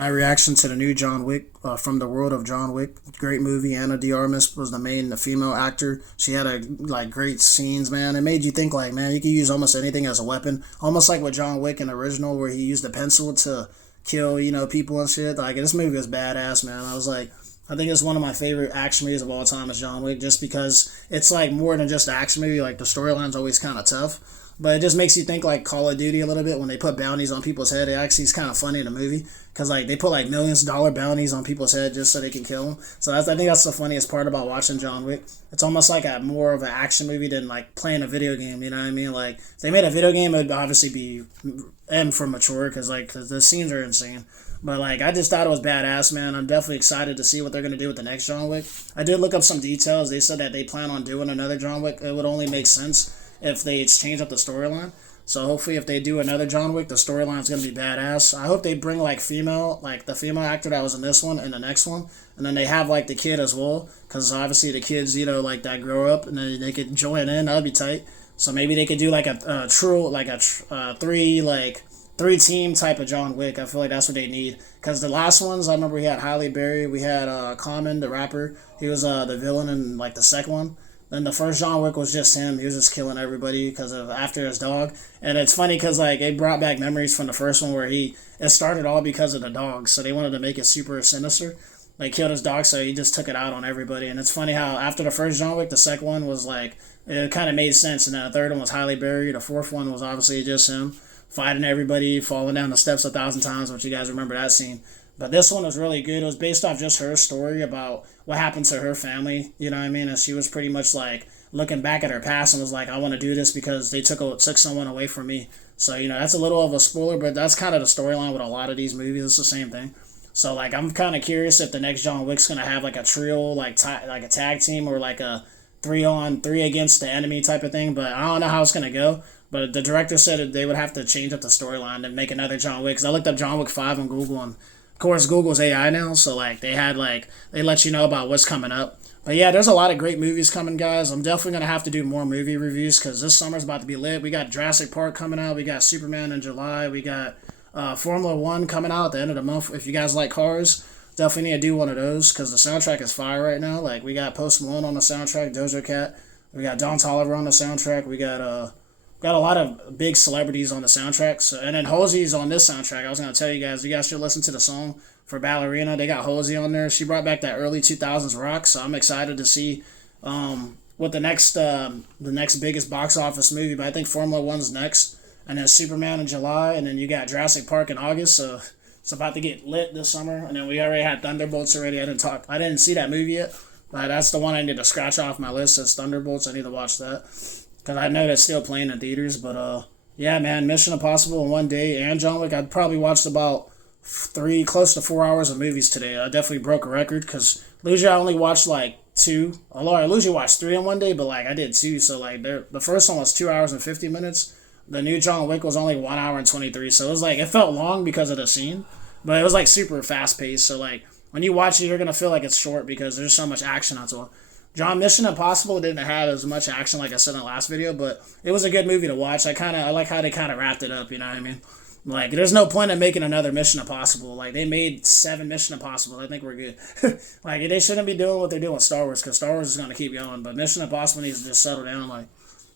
My reaction to the new John Wick, from the world of John Wick, great movie. Anna de Armas was the female actor. She had great scenes, man. It made you think like, man, you could use almost anything as a weapon, almost like with John Wick in the original, where he used a pencil to kill people and shit. Like this movie was badass, man. I think it's one of my favorite action movies of all time is John Wick, just because it's like more than just an action movie. Like the storyline's always kind of tough, but it just makes you think like Call of Duty a little bit when they put bounties on people's head. It actually is kind of funny in the movie because like they put like millions-dollar bounties on people's head just so they can kill them. So I think that's the funniest part about watching John Wick. It's almost like a more of an action movie than like playing a video game. You know what I mean? Like if they made a video game, it would obviously be M for mature because like the scenes are insane. But like I just thought it was badass, man. I'm definitely excited to see what they're gonna do with the next John Wick. I did look up some details. They said that they plan on doing another John Wick. It would only make sense if they change up the storyline. So hopefully, if they do another John Wick, the storyline's gonna be badass. I hope they bring like the female actor that was in this one and the next one, and then they have like the kid as well, because obviously the kids, like that grow up and then they could join in. That'd be tight. So maybe they could do like a true three team type of John Wick. I feel like that's what they need. Because the last ones, I remember we had Halle Berry, we had Common, the rapper. He was the villain in like the second one. Then the first John Wick was just him. He was just killing everybody because of after his dog. And it's funny because like it brought back memories from the first one where it started all because of the dog. So they wanted to make it super sinister. They killed his dog, so he just took it out on everybody. And it's funny how after the first John Wick, the second one was like it kind of made sense, and then the third one was Halle Berry. The fourth one was obviously just him fighting everybody, falling down the steps 1,000 times, which you guys remember that scene. But this one was really good. It was based off just her story about what happened to her family. You know what I mean? And she was pretty much like looking back at her past and was like, "I want to do this because they took someone away from me." So that's a little of a spoiler, but that's kind of the storyline with a lot of these movies. It's the same thing. So like I'm kind of curious if the next John Wick's gonna have like a trio, like a tag team or like a 3-on-3 against the enemy type of thing. But I don't know how it's gonna go. But the director said that they would have to change up the storyline and make another John Wick. Because I looked up John Wick 5 on Google, and of course Google's AI now, so like they let you know about what's coming up. But yeah, there's a lot of great movies coming, guys. I'm definitely gonna have to do more movie reviews because this summer's about to be lit. We got Jurassic Park coming out. We got Superman in July. We got Formula One coming out at the end of the month. If you guys like cars, definitely need to do one of those because the soundtrack is fire right now. Like we got Post Malone on the soundtrack, Doja Cat. We got Don Toliver on the soundtrack. We got a lot of big celebrities on the soundtrack. So, and then Halsey's on this soundtrack. I was gonna tell you guys should listen to the song for Ballerina. They got Halsey on there. She brought back that early 2000s rock. So I'm excited to see what the next biggest box office movie. But I think Formula One's next, and then Superman in July, and then you got Jurassic Park in August. So it's about to get lit this summer. And then we already had Thunderbolts already. I didn't see that movie yet. But that's the one I need to scratch off my list as Thunderbolts. I need to watch that because I know that's still playing in theaters. But yeah, man, Mission Impossible in one day and John Wick. I'd probably watched about close to 4 hours of movies today. I definitely broke a record because usually I only watched like two. Although I usually watched three in one day, but like I did two. So like the first one was 2 hours and 50 minutes. The new John Wick was only 1 hour and 23. So it was like it felt long because of the scene, but it was like super fast paced. So like when you watch it, you're gonna feel like it's short because there's so much action on it. John Mission Impossible didn't have as much action like I said in the last video, but it was a good movie to watch. I like how they kind of wrapped it up. You know what I mean? Like, there's no point in making another Mission Impossible. Like, they made 7 Mission Impossible. I think we're good. Like, they shouldn't be doing what they're doing with Star Wars because Star Wars is going to keep going. But Mission Impossible needs to just settle down. Like,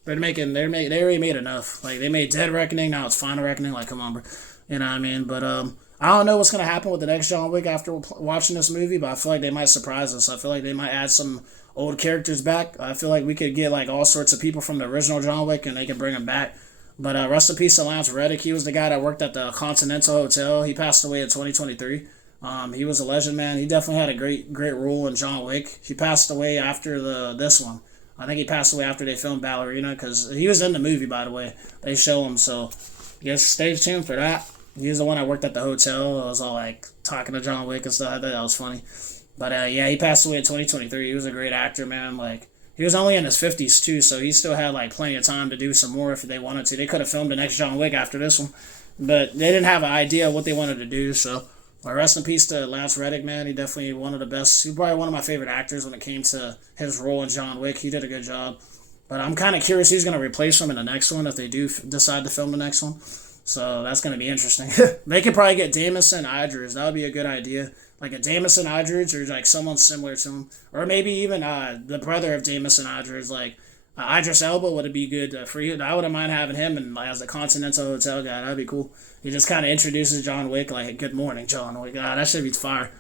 they already made enough. Like, they made Dead Reckoning. Now it's Final Reckoning. Like, come on, bro. You know what I mean? But I don't know what's going to happen with the next John Wick after watching this movie, but I feel like they might surprise us. I feel like they might add some old characters back. I feel like we could get like all sorts of people from the original John Wick and they can bring them back. But rest in peace to Lance Reddick. He was the guy that worked at the Continental Hotel. He passed away in 2023. He was a legend, man. He definitely had a great role in John Wick. He passed away after this one. I think he passed away after they filmed Ballerina because he was in the movie, by the way. They show him, so I guess stay tuned for that. He was the one that worked at the hotel. I was all like talking to John Wick and stuff. I thought that was funny. But yeah, he passed away in 2023. He was a great actor, man. Like he was only in his 50s too, so he still had like plenty of time to do some more if they wanted to. They could have filmed the next John Wick after this one, but they didn't have an idea of what they wanted to do. So, well, rest in peace to Lance Reddick, man. He definitely one of the best. He's probably one of my favorite actors when it came to his role in John Wick. He did a good job. But I'm kind of curious who's going to replace him in the next one if they do decide to film the next one. So that's gonna be interesting. They could probably get Jameson Idris. That would be a good idea. Like a Jameson Idris or like someone similar to him, or maybe even the brother of Jameson Idris, like Idris Elba would be good for you. I wouldn't mind having him and like, as a Continental Hotel guy. That'd be cool. He just kind of introduces John Wick like, "Good morning, John Wick." God, that should be fire.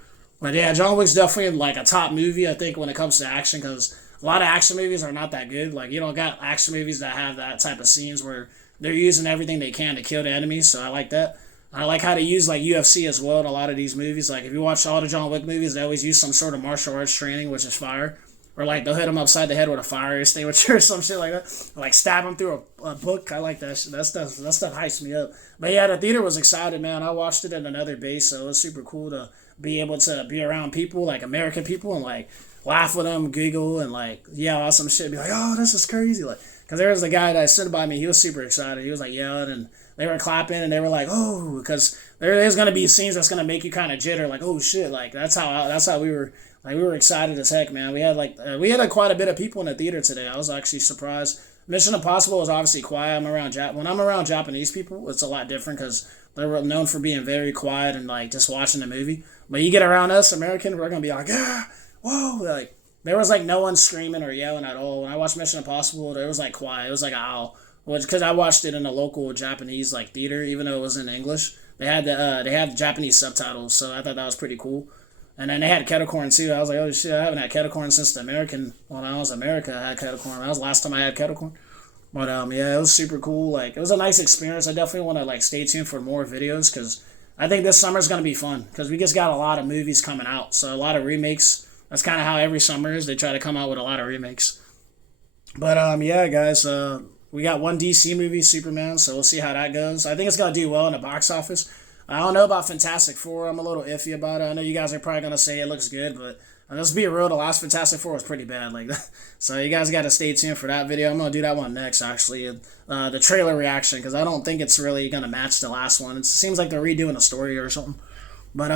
But yeah, John Wick's definitely like a top movie. I think when it comes to action, because a lot of action movies are not that good. Like you don't got action movies that have that type of scenes where they're using everything they can to kill the enemies. So I like that. I like how they use like UFC as well in a lot of these movies. Like if you watch all the John Wick movies, they always use some sort of martial arts training, which is fire. Or like they'll hit him upside the head with a fire extinguisher or some shit like that. Or, like stab him through a book. I like that shit. That stuff hypes me up. But yeah, the theater was excited, man. I watched it at another base, so it was super cool to be able to be around people like American people and like laugh with them, giggle, and like yell out some shit. Be like, "Oh, this is crazy!" Like, cause there was a guy that stood by me. He was super excited. He was like yelling and they were clapping and they were like, "Oh," because there's gonna be scenes that's gonna make you kind of jitter, like, "Oh shit!" Like that's how we were. Like we were excited as heck, man. We had quite a bit of people in the theater today. I was actually surprised. Mission Impossible is obviously quiet. When I'm around Japanese people, it's a lot different because they're known for being very quiet and like just watching the movie. But you get around us American, we're gonna be like, "Yeah, whoa!" Like there was like no one screaming or yelling at all. When I watched Mission Impossible, there was like quiet. It was like ow, which because I watched it in a local Japanese like theater, even though it was in English. They had Japanese subtitles, so I thought that was pretty cool. And then they had kettle corn too. I was like, "Oh shit, I haven't had kettle corn since the American when I was in America. I had kettle corn. That was the last time I had kettle corn." But yeah, it was super cool. Like it was a nice experience. I definitely want to like stay tuned for more videos because I think this summer's gonna be fun because we just got a lot of movies coming out. So a lot of remakes. That's kind of how every summer is. They try to come out with a lot of remakes. But yeah, guys, we got one DC movie, Superman. So we'll see how that goes. I think it's gonna do well in the box office. I don't know about Fantastic Four. I'm a little iffy about it. I know you guys are probably gonna say it looks good, but let's be real. The last Fantastic Four was pretty bad. Like, so you guys got to stay tuned for that video. I'm gonna do that one next, actually. The trailer reaction because I don't think it's really gonna match the last one. It seems like they're redoing a story or something. But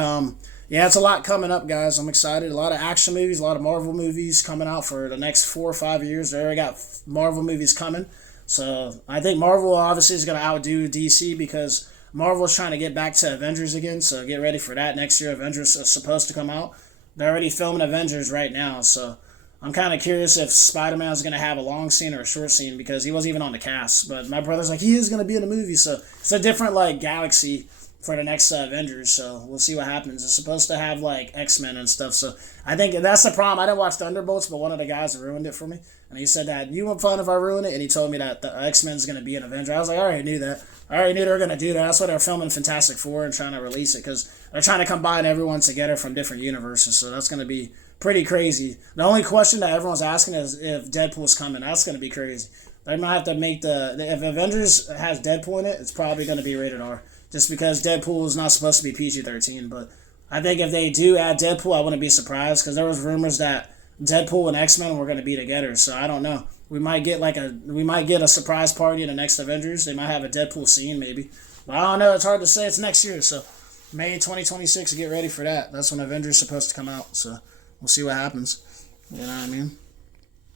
yeah, it's a lot coming up, guys. I'm excited. A lot of action movies, a lot of Marvel movies coming out for the next 4 or 5 years. They already got Marvel movies coming, so I think Marvel obviously is gonna outdo DC because Marvel's trying to get back to Avengers again, so get ready for that next year. Avengers is supposed to come out. They're already filming Avengers right now, so I'm kind of curious if Spider-Man is going to have a long scene or a short scene because he wasn't even on the cast. But my brother's like, he is going to be in the movie, so it's a different like galaxy for the next Avengers. So we'll see what happens. It's supposed to have like X-Men and stuff. So I think that's the problem. I didn't watch Thunderbolts, but one of the guys ruined it for me, and he said that you were fun if I ruin it, and he told me that the X-Men's going to be an Avenger. I was like, I already knew that. I already knew they were going to do that. That's why they're filming Fantastic Four and trying to release it because they're trying to combine everyone together from different universes. So that's going to be pretty crazy. The only question that everyone's asking is if Deadpool's coming. That's going to be crazy. They might have to make if Avengers has Deadpool in it, it's probably going to be rated R. Just because Deadpool is not supposed to be PG-13. But I think if they do add Deadpool, I wouldn't be surprised because there was rumors that Deadpool and X-Men were going to be together. So I don't know. We might get a surprise party in the next Avengers. They might have a Deadpool scene maybe. But I don't know. It's hard to say. It's next year, so May 2026. Get ready for that. That's when Avengers is supposed to come out. So we'll see what happens. You know what I mean?